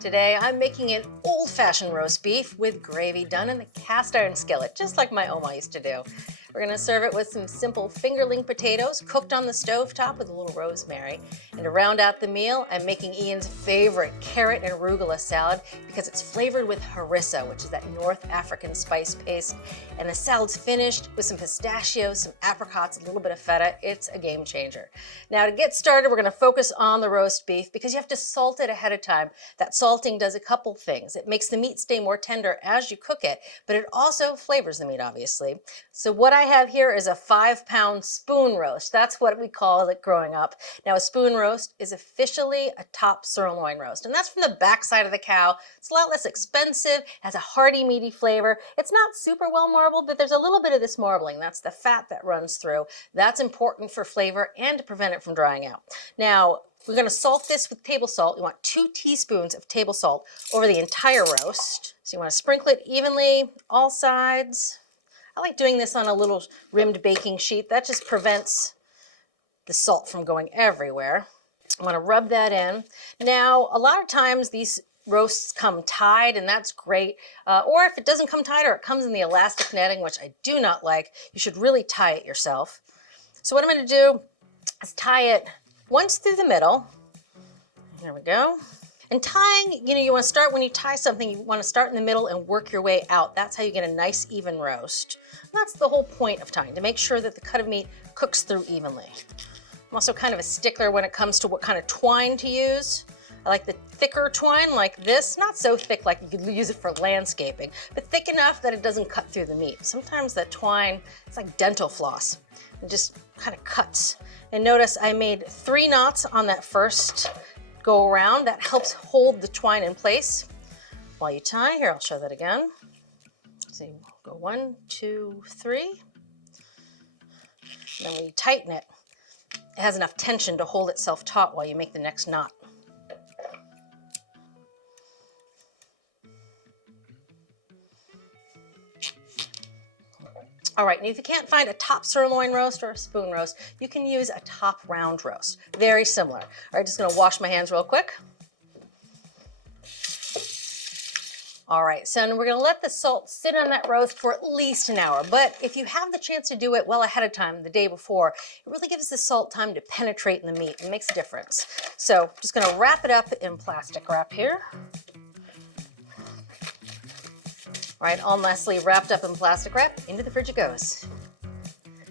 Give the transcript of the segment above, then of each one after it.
Today I'm making an old-fashioned roast beef with gravy done in the cast iron skillet, just like my Oma used to do. We're gonna serve it with some simple fingerling potatoes cooked on the stove top with a little rosemary. And to round out the meal, I'm making Ian's favorite carrot and arugula salad because it's flavored with harissa, which is that North African spice paste. And the salad's finished with some pistachios, some apricots, a little bit of feta. It's a game changer. Now to get started, we're gonna focus on the roast beef because you have to salt it ahead of time. That salting does a couple things. It makes the meat stay more tender as you cook it, but it also flavors the meat, obviously. So what I have here is a 5-pound spoon roast. That's what we call it growing up. Now a spoon roast is officially a top sirloin roast, and that's from the backside of the cow. It's a lot less expensive, has a hearty, meaty flavor. It's not super well marbled, but there's a little bit of this marbling. That's the fat that runs through. That's important for flavor and to prevent it from drying out. Now, we're going to salt this with table salt. You want 2 teaspoons of table salt over the entire roast. So you want to sprinkle it evenly, all sides. I like doing this on a little rimmed baking sheet. That just prevents the salt from going everywhere. I want to rub that in. Now, a lot of times these roasts come tied, and that's great. Or if it doesn't come tied or it comes in the elastic netting, which I do not like, you should really tie it yourself. So what I'm going to do is tie it once through the middle. There we go. And tying, you want to start when you tie something, you want to start in the middle and work your way out. That's how you get a nice even roast. And that's the whole point of tying, to make sure that the cut of meat cooks through evenly. I'm also kind of a stickler when it comes to what kind of twine to use. I like the thicker twine like this, not so thick like you could use it for landscaping, but thick enough that it doesn't cut through the meat. Sometimes that twine, it's like dental floss. It just kind of cuts. And notice I made 3 knots on that first go around. That helps hold the twine in place while you tie. Here, I'll show that again. So you go 1, 2, 3. And then when you tighten it, it has enough tension to hold itself taut while you make the next knot. All right, and if you can't find a top sirloin roast or a spoon roast, you can use a top round roast. Very similar. All right, just gonna wash my hands real quick. All right, so we're gonna let the salt sit on that roast for at least an hour, but if you have the chance to do it well ahead of time, the day before, it really gives the salt time to penetrate in the meat and makes a difference. So just gonna wrap it up in plastic wrap here. All right, all nicely wrapped up in plastic wrap, into the fridge it goes.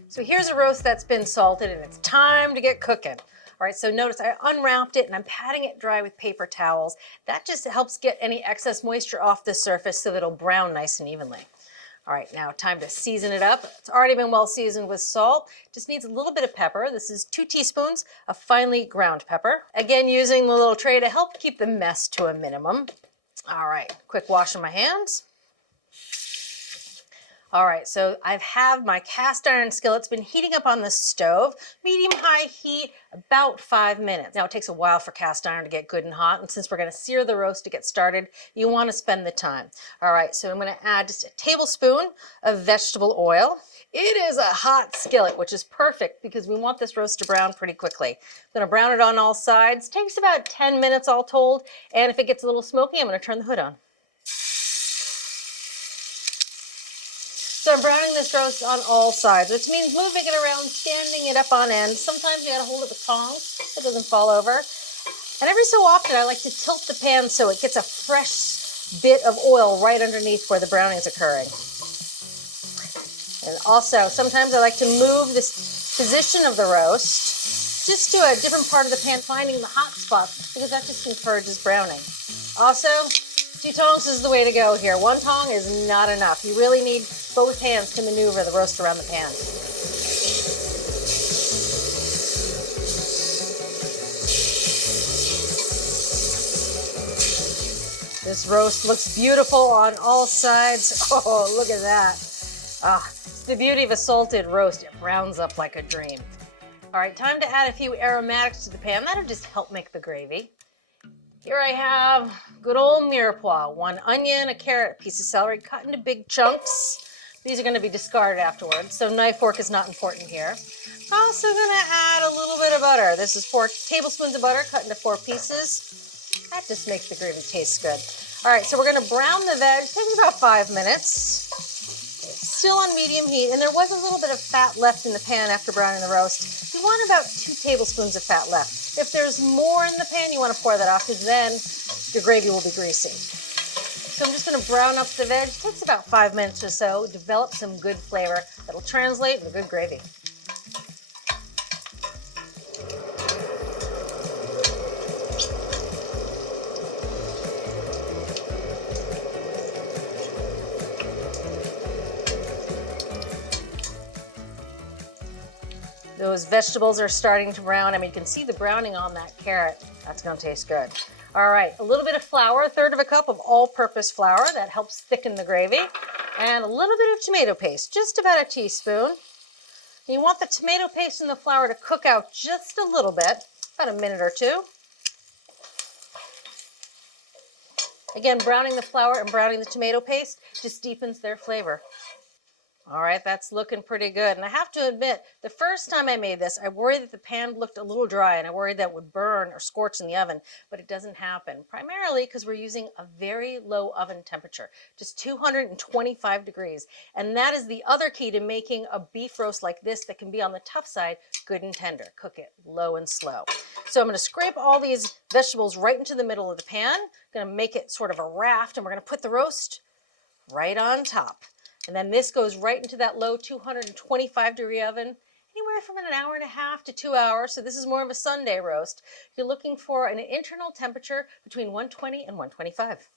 So here's a roast that's been salted and it's time to get cooking. All right, so notice I unwrapped it and I'm patting it dry with paper towels. That just helps get any excess moisture off the surface so that it'll brown nice and evenly. All right, now time to season it up. It's already been well seasoned with salt. Just needs a little bit of pepper. This is 2 teaspoons of finely ground pepper. Again, using the little tray to help keep the mess to a minimum. All right, quick wash of my hands. All right, so I have my cast iron skillet. It's been heating up on the stove, medium-high heat, about 5 minutes. Now it takes a while for cast iron to get good and hot, and since we're gonna sear the roast to get started, you wanna spend the time. All right, so I'm gonna add just a tablespoon of vegetable oil. It is a hot skillet, which is perfect because we want this roast to brown pretty quickly. I'm gonna brown it on all sides. Takes about 10 minutes all told, and if it gets a little smoky, I'm gonna turn the hood on. So I'm browning this roast on all sides, which means moving it around, standing it up on end. Sometimes you gotta hold it with tongs so it doesn't fall over. And every so often I like to tilt the pan so it gets a fresh bit of oil right underneath where the browning is occurring. And also, sometimes I like to move this position of the roast just to a different part of the pan, finding the hot spots, because that just encourages browning. Also, 2 tongs is the way to go here. 1 tong is not enough. You really need both hands to maneuver the roast around the pan. This roast looks beautiful on all sides. Oh, look at that. It's the beauty of a salted roast. It browns up like a dream. All right, time to add a few aromatics to the pan. That'll just help make the gravy. Here I have good old mirepoix, 1 onion, a carrot, a piece of celery cut into big chunks. These are going to be discarded afterwards, so knife fork is not important here. I'm also going to add a little bit of butter. This is 4 tablespoons of butter cut into 4 pieces. That just makes the gravy taste good. All right, so we're gonna brown the veg. It takes about 5 minutes. Still on medium heat, and there was a little bit of fat left in the pan after browning the roast. You want about 2 tablespoons of fat left. If there's more in the pan, you want to pour that off, because then your gravy will be greasy. So I'm just going to brown up the veg. It takes about 5 minutes or so. Develop some good flavor that'll translate into good gravy. Those vegetables are starting to brown. I mean, you can see the browning on that carrot. That's gonna taste good. All right, a little bit of flour, 1/3 cup of all-purpose flour. That helps thicken the gravy. And a little bit of tomato paste, just about a teaspoon. And you want the tomato paste and the flour to cook out just a little bit, about a minute or two. Again, browning the flour and browning the tomato paste just deepens their flavor. All right, that's looking pretty good. And I have to admit, the first time I made this, I worried that the pan looked a little dry and I worried that it would burn or scorch in the oven, but it doesn't happen. Primarily because we're using a very low oven temperature, just 225 degrees. And that is the other key to making a beef roast like this that can be on the tough side, good and tender. Cook it low and slow. So I'm gonna scrape all these vegetables right into the middle of the pan. I'm gonna make it sort of a raft, and we're gonna put the roast right on top. And then this goes right into that low 225-degree oven, anywhere from 1.5 to 2 hours. So this is more of a Sunday roast. You're looking for an internal temperature between 120 and 125.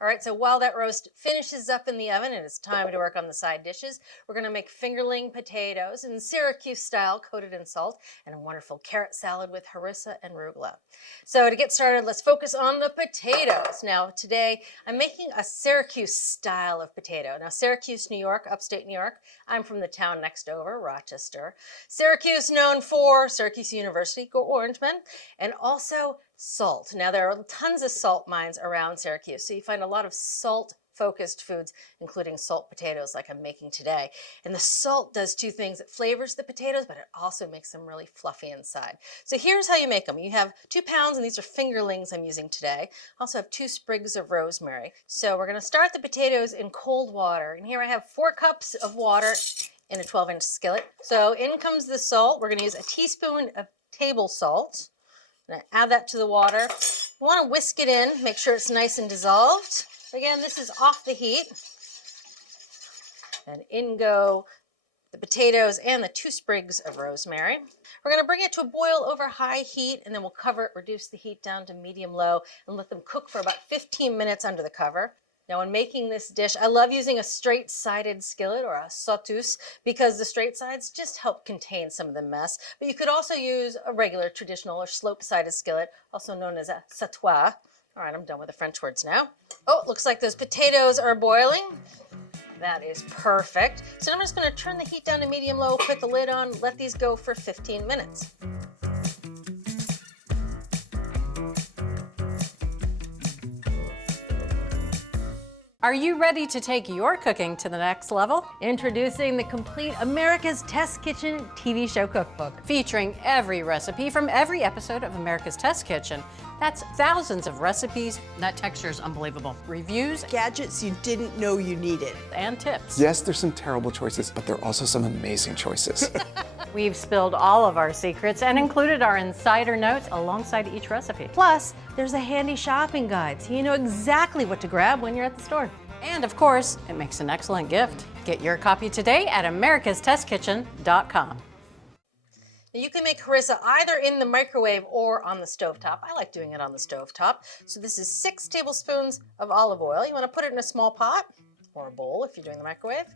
All right, so while that roast finishes up in the oven and it's time to work on the side dishes, we're gonna make fingerling potatoes in Syracuse style, coated in salt, and a wonderful carrot salad with harissa and arugula. So to get started, let's focus on the potatoes. Now today, I'm making a Syracuse style of potato. Now Syracuse, New York, upstate New York. I'm from the town next over, Rochester. Syracuse known for Syracuse University, go Orangemen, and also salt. Now there are tons of salt mines around Syracuse, so you find a lot of salt-focused foods, including salt potatoes like I'm making today. And the salt does two things. It flavors the potatoes, but it also makes them really fluffy inside. So here's how you make them. You have 2 pounds, and these are fingerlings I'm using today. I also have 2 sprigs of rosemary. So we're gonna start the potatoes in cold water. And here I have 4 cups of water in a 12-inch skillet. So in comes the salt. We're gonna use a teaspoon of table salt. And add that to the water. You want to whisk it in, make sure it's nice and dissolved. Again, this is off the heat. And in go the potatoes and the 2 sprigs of rosemary. We're going to bring it to a boil over high heat, and then we'll cover it, reduce the heat down to medium-low, and let them cook for about 15 minutes under the cover. Now, when making this dish, I love using a straight-sided skillet or a sauteuse because the straight sides just help contain some of the mess. But you could also use a regular, traditional, or slope-sided skillet, also known as a sautoir. All right, I'm done with the French words now. Oh, it looks like those potatoes are boiling. That is perfect. So I'm just going to turn the heat down to medium-low, put the lid on, let these go for 15 minutes. Are you ready to take your cooking to the next level? Introducing the complete America's Test Kitchen TV show cookbook, featuring every recipe from every episode of America's Test Kitchen. That's thousands of recipes. That texture is unbelievable. Reviews, gadgets you didn't know you needed, and tips. Yes, there's some terrible choices, but there are also some amazing choices. We've spilled all of our secrets and included our insider notes alongside each recipe. Plus, there's a handy shopping guide, so you know exactly what to grab when you're at the store. And of course, it makes an excellent gift. Get your copy today at americastestkitchen.com. You can make harissa either in the microwave or on the stovetop. I like doing it on the stovetop. So this is 6 tablespoons of olive oil. You want to put it in a small pot or a bowl if you're doing the microwave.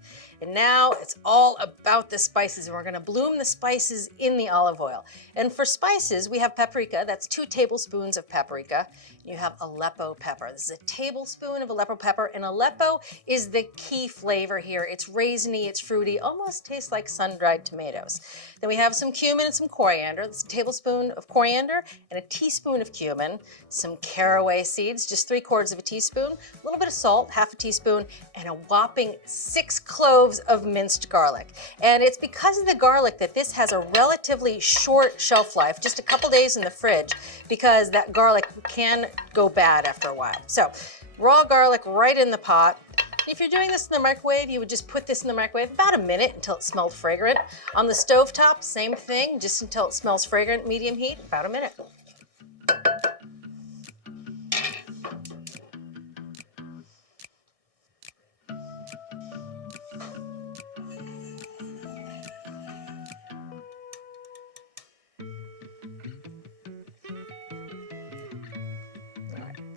And now it's all about the spices, and we're gonna bloom the spices in the olive oil. And for spices, we have paprika. That's 2 tablespoons of paprika. You have Aleppo pepper. This is a tablespoon of Aleppo pepper, and Aleppo is the key flavor here. It's raisiny, it's fruity, almost tastes like sun-dried tomatoes. Then we have some cumin and some coriander. That's a tablespoon of coriander and a teaspoon of cumin, some caraway seeds, just 3/4 of a teaspoon, a little bit of salt, 1/2 teaspoon, and a whopping 6 cloves of minced garlic. And it's because of the garlic that this has a relatively short shelf life, just a couple days in the fridge, because that garlic can go bad after a while. So raw garlic right in the pot. If you're doing this in the microwave, you would just put this in the microwave about a minute until it smelled fragrant. On the stovetop, same thing, just until it smells fragrant, medium heat, about a minute.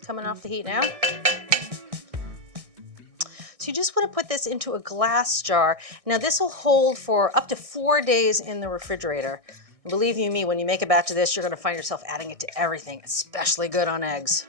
Coming off the heat now. So you just want to put this into a glass jar. Now this will hold for up to 4 days in the refrigerator. And believe you me, when you make a batch of this, you're going to find yourself adding it to everything, especially good on eggs.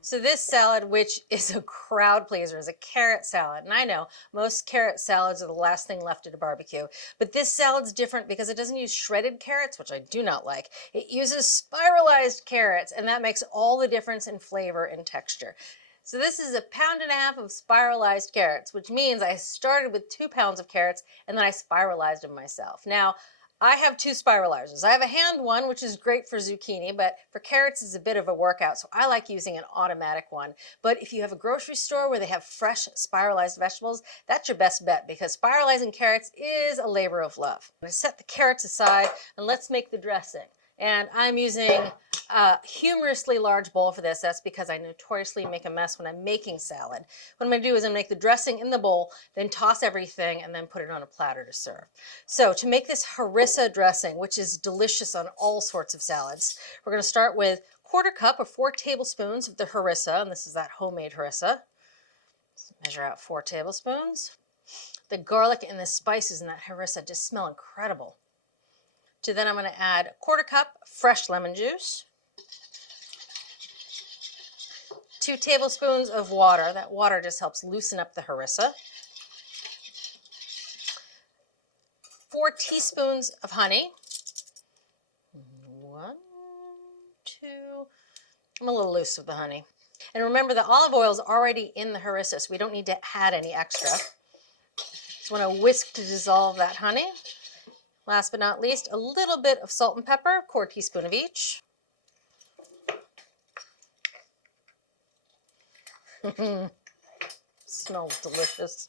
So this salad, which is a crowd pleaser, is a carrot salad. And I know most carrot salads are the last thing left at a barbecue, but this salad's different because it doesn't use shredded carrots, which I do not like. It uses spiralized carrots, and that makes all the difference in flavor and texture. So this is 1.5 pounds of spiralized carrots, which means I started with 2 pounds of carrots and then I spiralized them myself. Now, I have 2 spiralizers. I have a hand one, which is great for zucchini, but for carrots it's a bit of a workout, so I like using an automatic one. But if you have a grocery store where they have fresh spiralized vegetables, that's your best bet because spiralizing carrots is a labor of love. I'm gonna set the carrots aside and let's make the dressing. And I'm using a humorously large bowl for this. That's because I notoriously make a mess when I'm making salad. What I'm gonna do is I'm gonna make the dressing in the bowl, then toss everything, and then put it on a platter to serve. So to make this Harissa dressing, which is delicious on all sorts of salads, we're gonna start with 1/4 cup or 4 tablespoons of the Harissa, and this is that homemade Harissa. Let's measure out 4 tablespoons. The garlic and the spices in that Harissa just smell incredible. To then I'm going to add 1/4 cup fresh lemon juice, 2 tablespoons of water. That water just helps loosen up the Harissa. 4 teaspoons of honey. 1, 2. I'm a little loose with the honey. And remember, the olive oil is already in the Harissa, so we don't need to add any extra. Just want to whisk to dissolve that honey. Last but not least, a little bit of salt and pepper, 1/4 teaspoon of each. Smells delicious.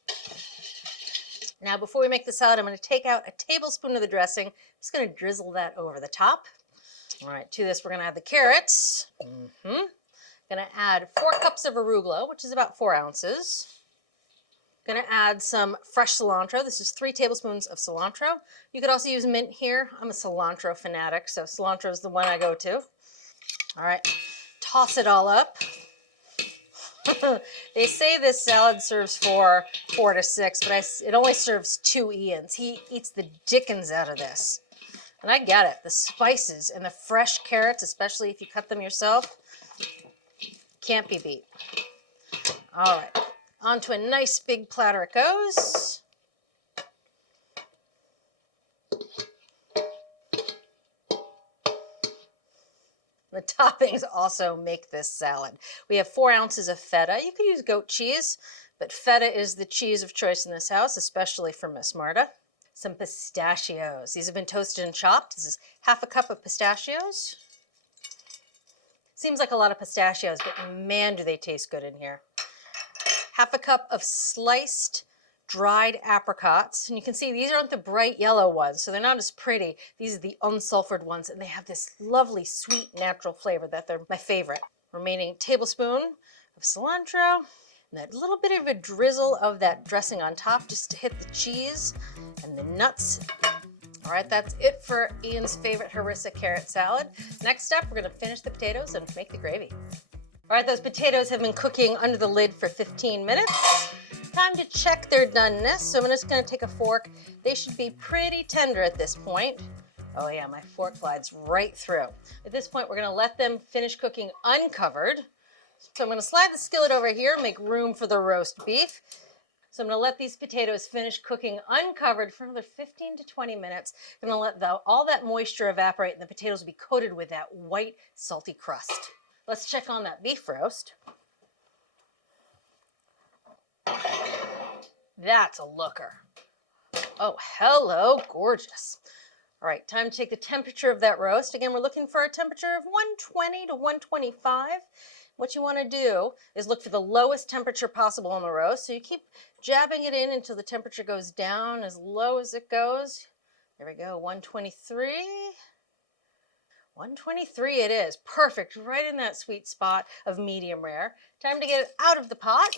Now, before we make the salad, I'm going to take out a tablespoon of the dressing. I'm just going to drizzle that over the top. All right, to this, we're going to add the carrots. Going to add 4 cups of arugula, which is about 4 ounces. Going to add some fresh cilantro. This is 3 tablespoons of cilantro. You could also use mint here. I'm a cilantro fanatic, so cilantro is the one I go to. All right, toss it all up. They say this salad serves for 4 to 6, but it only serves 2 Ians. He eats the dickens out of this. And I get it. The spices and the fresh carrots, especially if you cut them yourself, can't be beat. All right. Onto a nice big platter it goes. The toppings also make this salad. We have 4 ounces of feta. You could use goat cheese, but feta is the cheese of choice in this house, especially for Miss Marta. Some pistachios. These have been toasted and chopped. This is 1/2 cup of pistachios. Seems like a lot of pistachios, but man, do they taste good in here. 1/2 cup of sliced dried apricots. And you can see these aren't the bright yellow ones, so they're not as pretty. These are the unsulfured ones, and they have this lovely sweet natural flavor that they're my favorite. Remaining tablespoon of cilantro, and that little bit of a drizzle of that dressing on top just to hit the cheese and the nuts. All right, that's it for Ian's favorite Harissa carrot salad. Next up, we're gonna finish the potatoes and make the gravy. All right, those potatoes have been cooking under the lid for 15 minutes. Time to check their doneness. So I'm just gonna take a fork. They should be pretty tender at this point. Oh yeah, my fork glides right through. At this point, we're gonna let them finish cooking uncovered. So I'm gonna slide the skillet over here, make room for the roast beef. So I'm gonna let these potatoes finish cooking uncovered for another 15 to 20 minutes. I'm gonna let all that moisture evaporate and the potatoes will be coated with that white, salty crust. Let's check on that beef roast. That's a looker. Oh, hello, gorgeous. All right, time to take the temperature of that roast. Again, we're looking for a temperature of 120 to 125. What you want to do is look for the lowest temperature possible on the roast. So you keep jabbing it in until the temperature goes down as low as it goes. There we go, 123. 123 it is. Perfect, right in that sweet spot of medium rare. Time to get it out of the pot.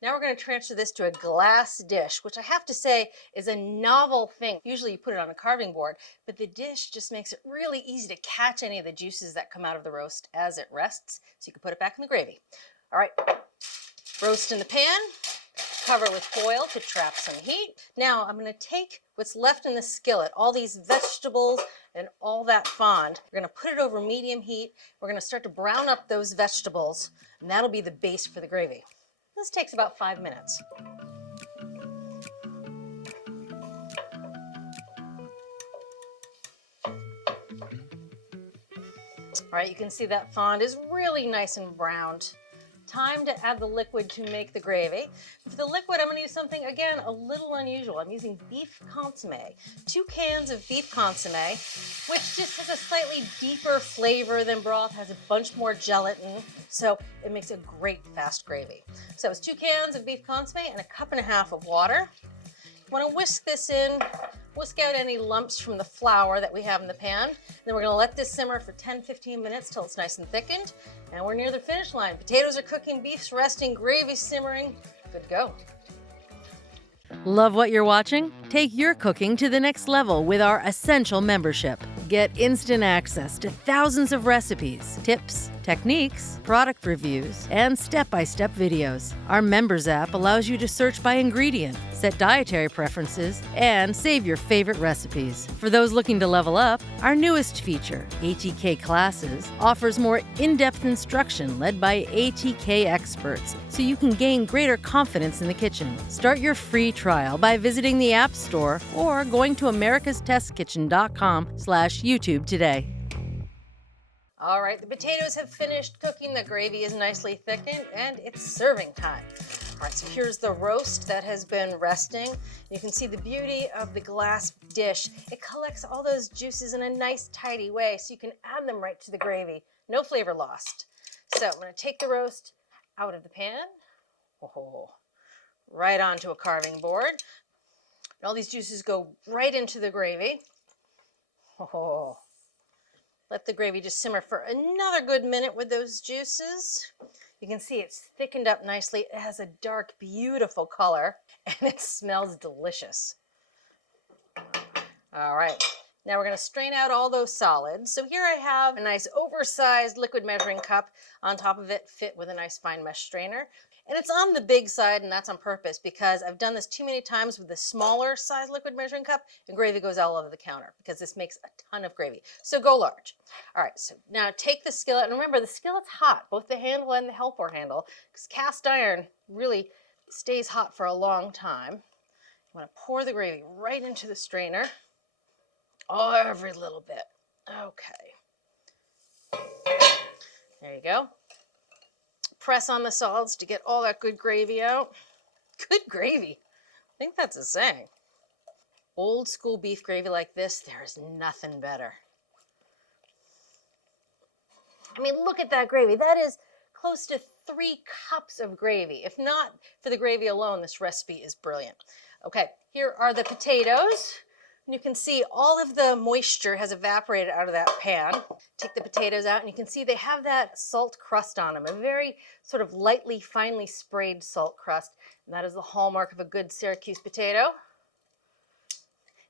Now we're going to transfer this to a glass dish, which I have to say is a novel thing. Usually you put it on a carving board, but the dish just makes it really easy to catch any of the juices that come out of the roast as it rests, so you can put it back in the gravy. All right, roast in the pan, cover with foil to trap some heat. Now I'm going to take what's left in the skillet, all these vegetables and all that fond. We're going to put it over medium heat. We're going to start to brown up those vegetables, and that'll be the base for the gravy. This takes about 5 minutes. All right, you can see that fond is really nice and browned. Time to add the liquid to make the gravy. For the liquid, I'm going to use something, again, a little unusual. I'm using beef consomme. 2 cans of beef consomme, which just has a slightly deeper flavor than broth, has a bunch more gelatin, so it makes a great fast gravy. So it's 2 cans of beef consomme and a 1.5 cups of water. You want to whisk this in, whisk out any lumps from the flour that we have in the pan. Then we're going to let this simmer for 10-15 minutes till it's nice and thickened. And we're near the finish line. Potatoes are cooking, beef's resting, gravy simmering. Good to go. Love what you're watching? Take your cooking to the next level with our Essential membership. Get instant access to thousands of recipes, tips, techniques, product reviews, and step-by-step videos. Our Members app allows you to search by ingredient, set dietary preferences, and save your favorite recipes. For those looking to level up, our newest feature, ATK Classes, offers more in-depth instruction led by ATK experts, so you can gain greater confidence in the kitchen. Start your free trial by visiting the App Store or going to americastestkitchen.com/YouTube today. All right, the potatoes have finished cooking, the gravy is nicely thickened, and it's serving time. All right, so here's the roast that has been resting. You can see the beauty of the glass dish. It collects all those juices in a nice, tidy way, so you can add them right to the gravy. No flavor lost. So I'm gonna take the roast out of the pan, right onto a carving board. And all these juices go right into the gravy. Let the gravy just simmer for another good minute with those juices. You can see it's thickened up nicely. It has a dark, beautiful color, and it smells delicious. All right, now we're gonna strain out all those solids. So here I have a nice oversized liquid measuring cup. On top of it, fit with a nice fine mesh strainer. And it's on the big side, and that's on purpose because I've done this too many times with the smaller size liquid measuring cup, and gravy goes all over the counter because this makes a ton of gravy. So go large. All right, so now take the skillet, and remember the skillet's hot, both the handle and the helper handle, because cast iron really stays hot for a long time. You want to pour the gravy right into the strainer. Oh, every little bit. Okay. There you go. Press on the solids to get all that good gravy out. Good gravy. I think that's a saying. Old school beef gravy like this, there is nothing better. I mean, look at that gravy. That is close to 3 cups of gravy. If not for the gravy alone, this recipe is brilliant. Okay, here are the potatoes. And you can see all of the moisture has evaporated out of that pan. Take the potatoes out and you can see they have that salt crust on them, a very sort of lightly, finely sprayed salt crust. And that is the hallmark of a good Syracuse potato.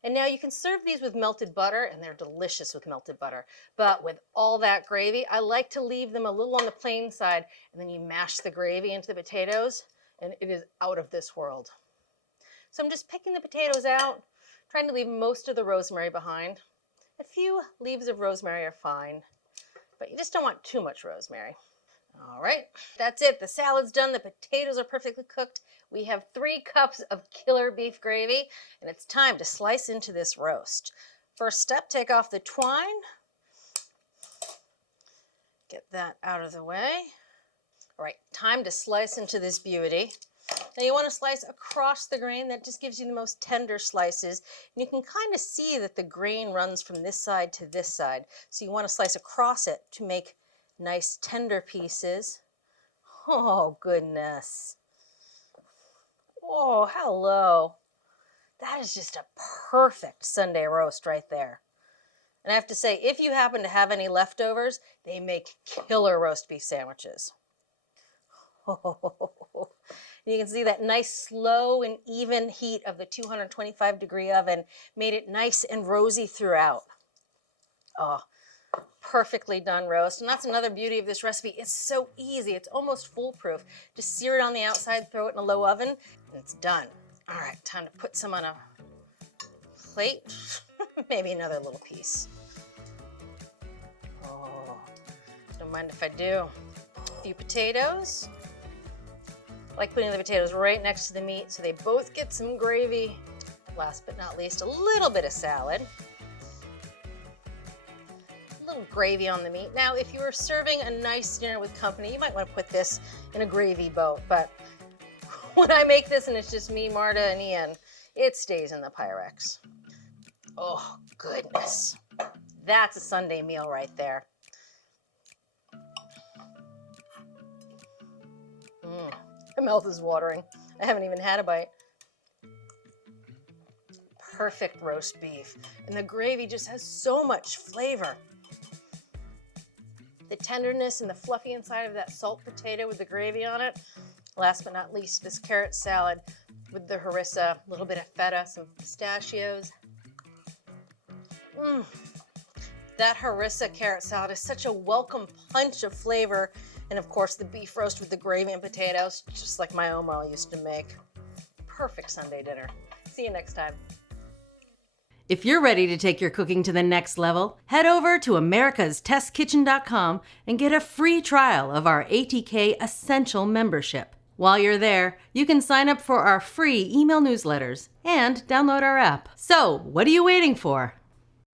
And now you can serve these with melted butter, and they're delicious with melted butter. But with all that gravy, I like to leave them a little on the plain side, and then you mash the gravy into the potatoes, and it is out of this world. So I'm just picking the potatoes out, trying to leave most of the rosemary behind. A few leaves of rosemary are fine, but you just don't want too much rosemary. All right, that's it. The salad's done. The potatoes are perfectly cooked. We have 3 cups of killer beef gravy, and it's time to slice into this roast. First step, take off the twine. Get that out of the way. All right, time to slice into this beauty. Now you want to slice across the grain. That just gives you the most tender slices. And you can kind of see that the grain runs from this side to this side. So you want to slice across it to make nice tender pieces. Oh, goodness. Oh, hello. That is just a perfect Sunday roast right there. And I have to say, if you happen to have any leftovers, they make killer roast beef sandwiches. You can see that nice slow and even heat of the 225-degree oven made it nice and rosy throughout. Oh, perfectly done roast. And that's another beauty of this recipe. It's so easy. It's almost foolproof. Just sear it on the outside, throw it in a low oven, and it's done. All right, time to put some on a plate. Maybe another little piece. Oh, don't mind if I do. A few potatoes. I like putting the potatoes right next to the meat so they both get some gravy. Last but not least, a little bit of salad. A little gravy on the meat. Now, if you were serving a nice dinner with company, you might want to put this in a gravy boat, but when I make this and it's just me, Marta, and Ian, it stays in the Pyrex. Oh, goodness. That's a Sunday meal right there. My mouth is watering. I haven't even had a bite. Perfect roast beef. And the gravy just has so much flavor. The tenderness and the fluffy inside of that salt potato with the gravy on it. Last but not least, this carrot salad with the harissa, a little bit of feta, some pistachios. That harissa carrot salad is such a welcome punch of flavor. And of course, the beef roast with the gravy and potatoes, just like my Oma used to make. Perfect Sunday dinner. See you next time. If you're ready to take your cooking to the next level, head over to americastestkitchen.com and get a free trial of our ATK Essential membership. While you're there, you can sign up for our free email newsletters and download our app. So, what are you waiting for?